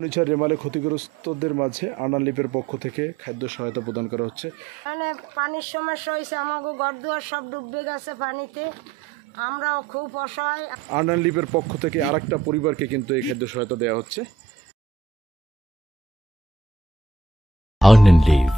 ঘূর্ণিঝড় রেমালে ক্ষতিগ্রস্তদের মাঝে আনান লিপের পক্ষ থেকে খাদ্য সহায়তা প্রদান করা হচ্ছে। মানে পানির সমস্যা হয়েছে, আমাকে ঘরদুয়ার সব ডুবে গেছে পানিতে, আমরাও খুব অসহায়। আনান লিপের পক্ষ থেকে আরেকটা পরিবারকে কিন্তু এই খাদ্য সহায়তা দেওয়া হচ্ছে। Arnan Leaf.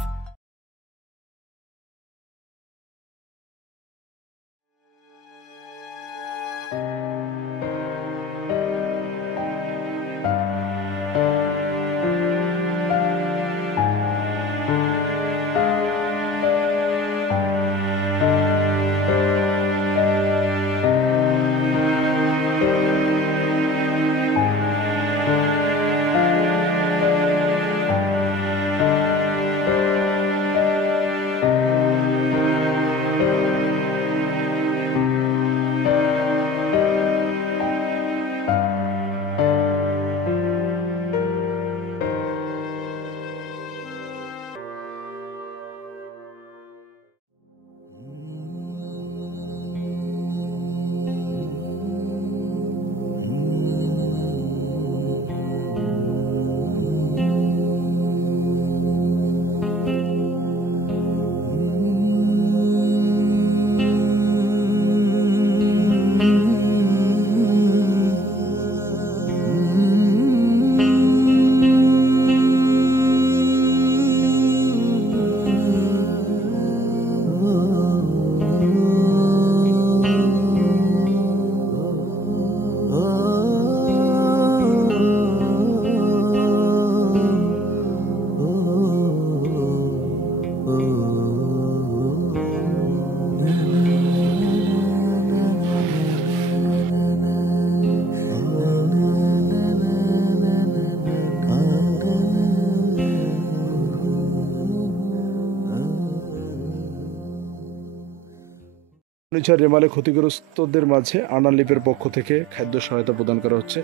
ঘূর্ণিঝড় রেমালে ক্ষতিগ্রস্তদের মাঝে আনান লিপের পক্ষ থেকে খাদ্য সহায়তা প্রদান করা হচ্ছে।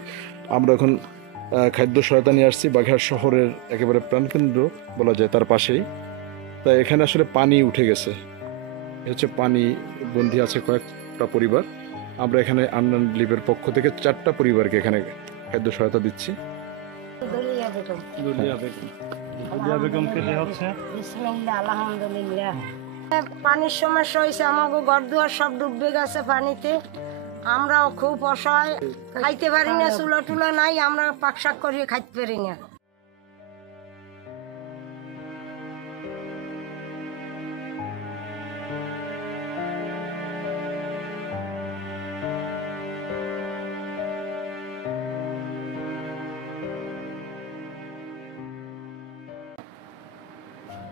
আমরা এখন খাদ্য সহায়তা নিয়ে আসছি বাঘার শহরের একেবারে প্রাণকেন্দ্র বলা যায়, তার পাশেই। তাই এখানে আসলে পানি উঠে গেছে, হচ্ছে পানি বন্দী আছে কয়েকটা পরিবার। আমরা এখানে আনান লিপের পক্ষ থেকে 4টা পরিবারকে এখানে খাদ্য সহায়তা দিচ্ছি। আলহামদুলিল্লাহ। পানির সমস্যা হয়েছে, আমাকে ঘরদুয়ার সব ডুবে গেছে পানিতে, আমরাও খুব অসহায়, খাইতে পারি না, চুলা টুলা নাই, আমরা পাক শাক করিয়ে খাইতে পারি না।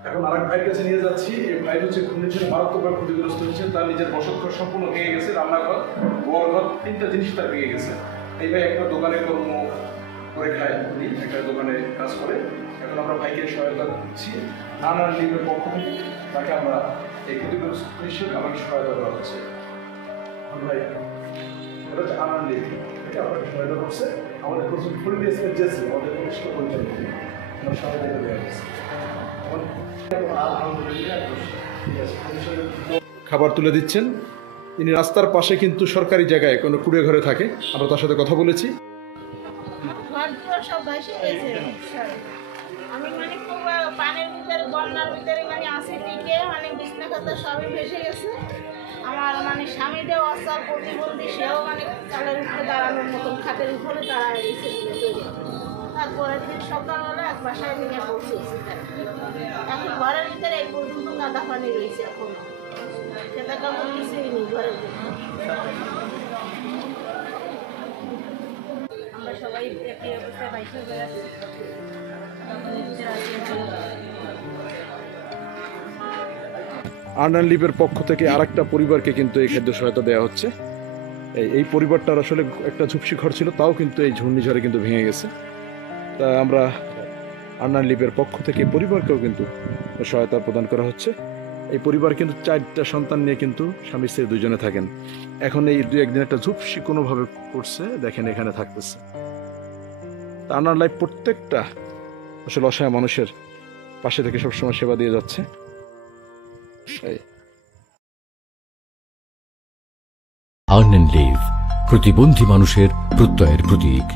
এখন আরেক ভাইয়ের কাছে নিয়ে যাচ্ছি। এই ভাই হচ্ছে ঘূর্ণিঝড়ে মারাত্মকভাবে ক্ষতিগ্রস্ত হয়েছে। তার নিজের বসতঘর সম্পূর্ণ ভেঙে গেছে, রান্নাঘর, গোয়াল ঘর, 3টা জিনিস তার ভেঙে গেছে। এই ভাই একটা দোকানে কর্ম করে খায়, উনি একটা দোকানে কাজ করে। এখন আমরা ভাইকে সহায়তা দিচ্ছি আনান লিপের পক্ষ থেকে। তাকে আমরা এই ক্ষতিগ্রস্ত হিসেবে আমাকে সহায়তা করা হচ্ছে। ভাই এটা হচ্ছে আনান লিপ, এটা আমাকে সহায়তা করছে আমাদের প্রচুর ফুললি এসেছে, আমাদের প্রতিষ্ঠা পরিচালনা আমরা সহায়তা দেওয়া হচ্ছে। খাবার তুলে দিচ্ছেন তিনি রাস্তার পাশে, কিন্তু সরকারি জায়গায় কোনো কুড়ে ঘরে থাকে। আমরা তার সাথে কথা বলেছি। আমি মানে খুব পানির ভিতরে, বন্যার ভিতরে মানে আসি টিকে, মানে বিছনা খাতা সবই ভেসে গেছে। আমার মানে স্বামীটাও অচল প্রতিবন্ধী, সেও মানে চালের উপরে দাঁড়ানোর মতন খাটের উপরে দাঁড়ায় গেছে। তারপরে ঠিক সকালবেলা এক বাসায় নিয়ে পড়ছে। এখন ঘরের ভিতরে এই পর্যন্ত কাদা পানি রয়েছে, এখন খেতে কাপড় কিছুই নেই ঘরের ভিতরে। আমরা সবাই একই অবস্থায় বাইশে বেড়াচ্ছি। আনান লিপের পক্ষ থেকে আরেকটা পরিবারকে কিন্তু এই খাদ্য সহায়তা দেওয়া হচ্ছে। এই পরিবারটার আসলে একটা ঝুপসি ঘর ছিল, তাও কিন্তু এই ঘূর্ণিঝড়ে কিন্তু ভেঙে গেছে। তা আমরা আনান লিপের পক্ষ থেকে পরিবারকেও কিন্তু সহায়তা প্রদান করা হচ্ছে। এই পরিবার কিন্তু 4টা সন্তান নিয়ে কিন্তু স্বামী স্ত্রী 2জনে থাকেন। এখন এই 2-1 দিন একটা ঝুপসি কোনোভাবে করছে, দেখেন এখানে থাকতেছে। আনান লাইফ প্রত্যেকটা আসলে অসহায় মানুষের পাশে থেকে সবসময় সেবা দিয়ে যাচ্ছে। Arnan Leaf, প্রতিবন্ধী মানুষের প্রত্যয়ের প্রতীক।